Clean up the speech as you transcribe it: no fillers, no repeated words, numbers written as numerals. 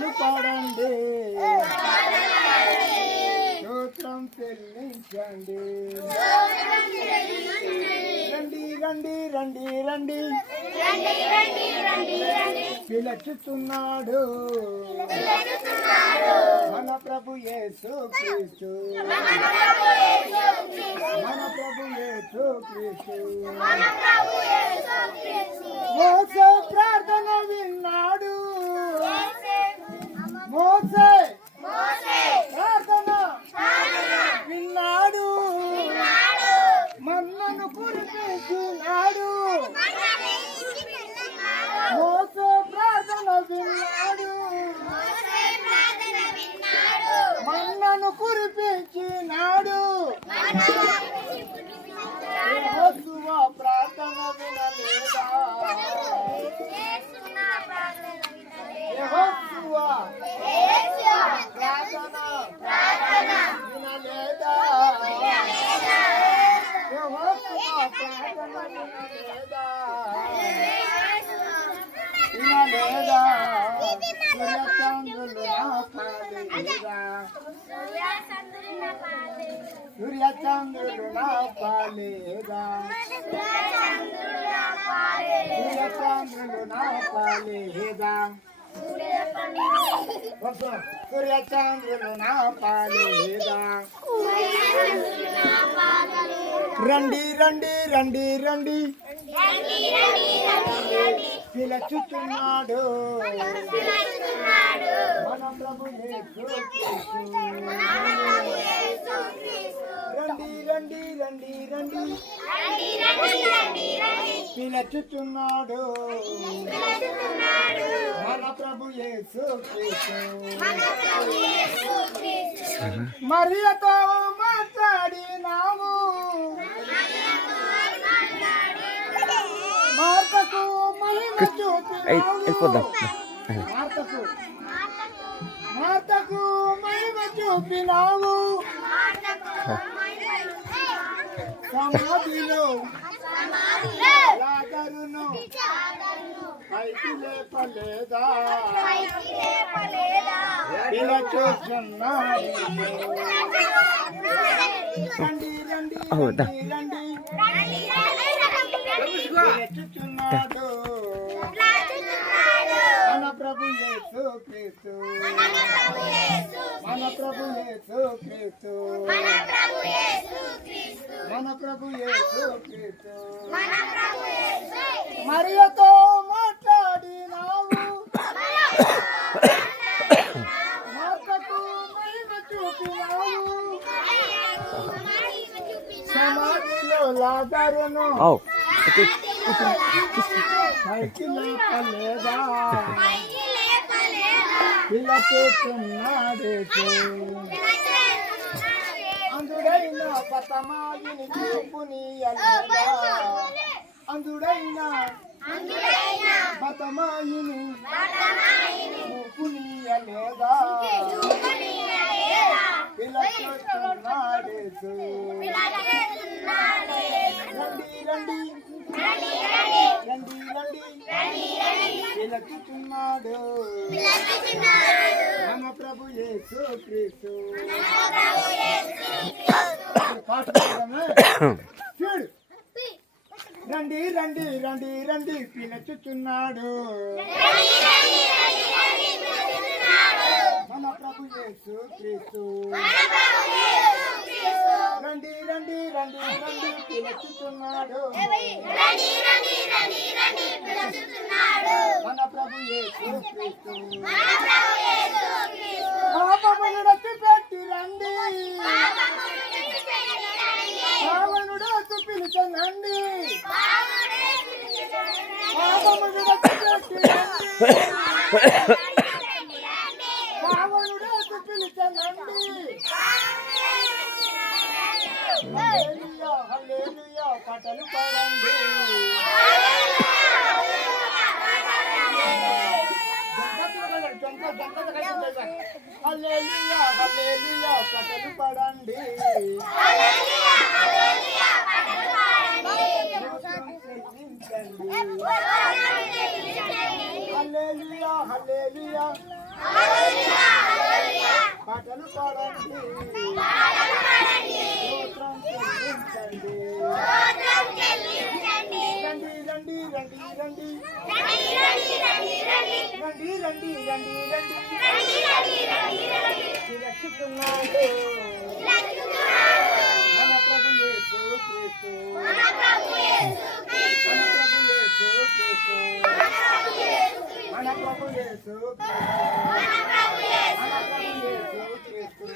పాటలు పాడండి, స్తోత్రం చెల్లించండి. రండి రండి రండి రండి పిలుచుతున్నాడు మన ప్రభు యేసు క్రీస్తు, మన ప్రభు యేసు క్రీస్తు. మోసే ప్రార్థన విన్నాడు, మోసే ప్రార్థన విన్నాడు, మన్నను కురిపించినాడు. మోసే ప్రార్థన విన్నాడు, మన్నను కురిపించినాడు. యెహోవా ప్రార్థన వినలేదా, యెహోవా ప్రార్థన వినలేదా, యెహోవా ప్రార్థన వినలేదా, వినలేదా. సూర్యచంద్రులు నా పాలేదా, సూర్యచంద్రులు నా పాలేదా, సూర్యచంద్రులు నా పాలేదా, సూర్యచంద్రులు నా పాలేదా. రండి రండి రండి రండి పిలుచుతున్నాడు మన ప్రభు యేసు క్రీస్తు. రండి రండి రండి రండి పిలుచుతున్నాడు మన ప్రభు యేసు క్రీస్తు. మరియతో మాట్లాడినాము, మార్తకు మహిమ చూపినాము, మార్తకు మహిమ చూపినాము. సమాధిలో లాజరును పైకి లేపలేదా, ఇలా చూస్తున్నాడు. రండి రండి రండి పిలుచుచున్నాడు మన ప్రభు యేసు క్రీస్తు, మన ప్రభు యేసు క్రీస్తు, మన ప్రభు యేసు క్రీస్తు. మరియతో మాట్లాడినావు, మార్తకు మహిమ చూపినావు. సమాధిలో లాజరును పైకి లేపలేదా, పిలుచుచున్నాడు. అందుడైన పతమాయిని చూపునీయలేదా, అందుడైన పతమాయిని చూపునీయలేదా, పిలుచుచున్నాడు. రండి రండి రండి పిలుచుచున్నాడు మన ప్రభు యేసు క్రీస్తు. చూడు రండి రండి రండి రండి పిలుచుచున్నాడు మన ప్రభు యేసు క్రీస్తు. రండి రండి రండి రండి పిలుచుచున్నాడు మన ప్రభు యేసు క్రీస్తు. పాపమును రచ్చిపెట్టి రండి, పావనుడు పిలుచనండి, పాపమును రచ్చిపెట్టి రండి, పావనుడు పిలుచనండి. హల్లెలూయా హల్లెలూయా పాటలు పాడండి, హల్లెలూయా హల్లెలూయా పాటలు పాడండి. హల్లెలూయా హల్లెలూయా పాటలు పాడండి స్తోత్రం చెల్లించండి రండి రండి రండి రండి రండి రండి రండి రండి రక్షిస్తున్నాడు మన ప్రభు యేసు క్రీస్తు మన ప్రభు యేసు క్రీస్తు మన ప్రభు యేసు క్రీస్తు